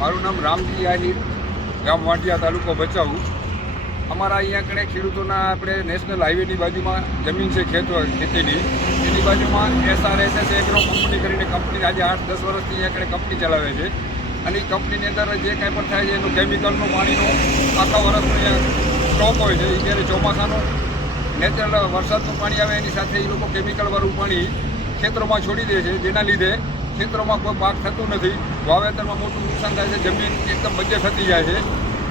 મારું નામ રામજી આહિર, ગામ વાંટિયા તાલુકો ભચાઉ. અમારા અહીંયા કણે ખેડૂતોના આપણે નેશનલ હાઈવેની બાજુમાં જમીન છે ખેતો, ખેતીની. એની બાજુમાં એસઆરએસએસ એગ્રો કંપની કરીને કંપની આજે આઠ, દસ વર્ષથી અહીંયા કણે કંપની ચલાવે છે. અને એ કંપનીની અંદર જે કાંઈ પણ થાય છે, એનું કેમિકલનું પાણીનું, આખા વર્ષનું અહીંયા સ્ટોક હોય છે એ જ્યારે ચોમાસાનું નેચરલ વરસાદનું પાણી આવે, એની સાથે એ લોકો કેમિકલવાળું પાણી ખેતરોમાં છોડી દે છે. જેના લીધે ખેતરોમાં કોઈ પાક થતું નથી, વાવેતરમાં મોટું નુકસાન થાય છે, જમીન એકદમ બજે થતી જાય છે.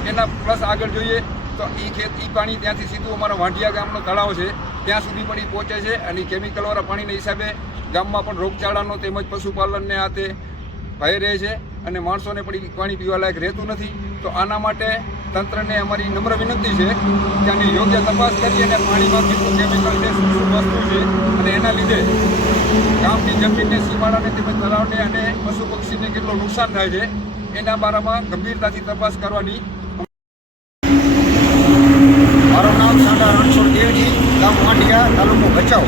એના પ્લસ આગળ જોઈએ તો એ ખેત એ પાણી ત્યાંથી સીધું અમારા વાંઢિયા ગામનો તળાવ છે. ત્યાં સુધી પણ એ પહોંચે છે અને કેમિકલવાળા પાણીના હિસાબે ગામમાં પણ રોગચાળાનો તેમજ પશુપાલનને આ તે ભય રહે છે અને માણસોને પણ પાણી પીવા લાયક રહેતું નથી. તો આના માટે તંત્રને અમારી નમ્ર વિનંતી છે કે આની યોગ્ય તપાસ કરી અને પાણીમાં કેટલું કેમિકલ વસ્તુ છે અને એના લીધે ગામની જમીનને સીમાડાને તેમજ તળાવને અને પશુ પક્ષીને કેટલું નુકસાન થાય છે, એના બારામાં ગંભીરતાથી તપાસ કરવાની. મારું નામ સાડા રણછોડ દેવજી ગામ વાંઢિયા તાલુકો ભચાઉ.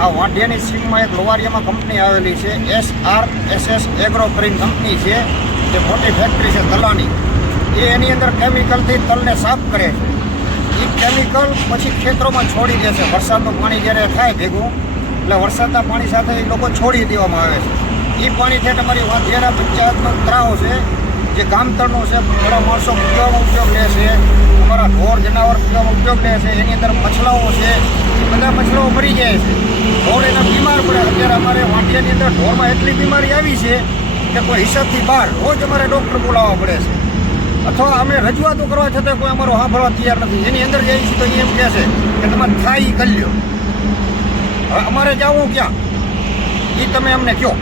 આ વાંઢિયાની સીમમાં એક લોવારિયામાં કંપની આવેલી છે S R S S agro કરીને કંપની છે, જે મોટી ફેક્ટરી છે તલાની. એ એની અંદર કેમિકલથી તલને સાફ કરે છે. એ કેમિકલ પછી ખેતરોમાં છોડી દે છે. વરસાદનું પાણી જ્યારે થાય ભેગું એટલે વરસાદના પાણી સાથે એ લોકો છોડી દેવામાં આવે છે. એ પાણી છે તમારી વાંધેરા પંચાયતનો તળાવ છે, જે ગામતળનો છે, ઘણા માણસો પીવાનો ઉપયોગ લે છે, અમારા ઢોર જનાવર પીવાનો ઉપયોગ લે છે, એની અંદર મછલાઓ છે, એ બધા મછલાઓ મરી જાય છે. ઢોર એના બીમાર પડે. અત્યારે અમારે વાંટિયાની અંદર ઢોરમાં એટલી બીમારી આવી છે કે કોઈ હિસાબથી બહાર રોજ અમારે ડૉક્ટર બોલાવવા પડે છે. અથવા અમે રજૂઆતો કરવા છતાં કોઈ અમારો સાંભળવા તૈયાર નથી. એની અંદર જઈએ છીએ તો એમ કહે છે કે તમારે થાય કરી લ્યો. અમારે જવું ક્યાં? એ તમે અમને કહો.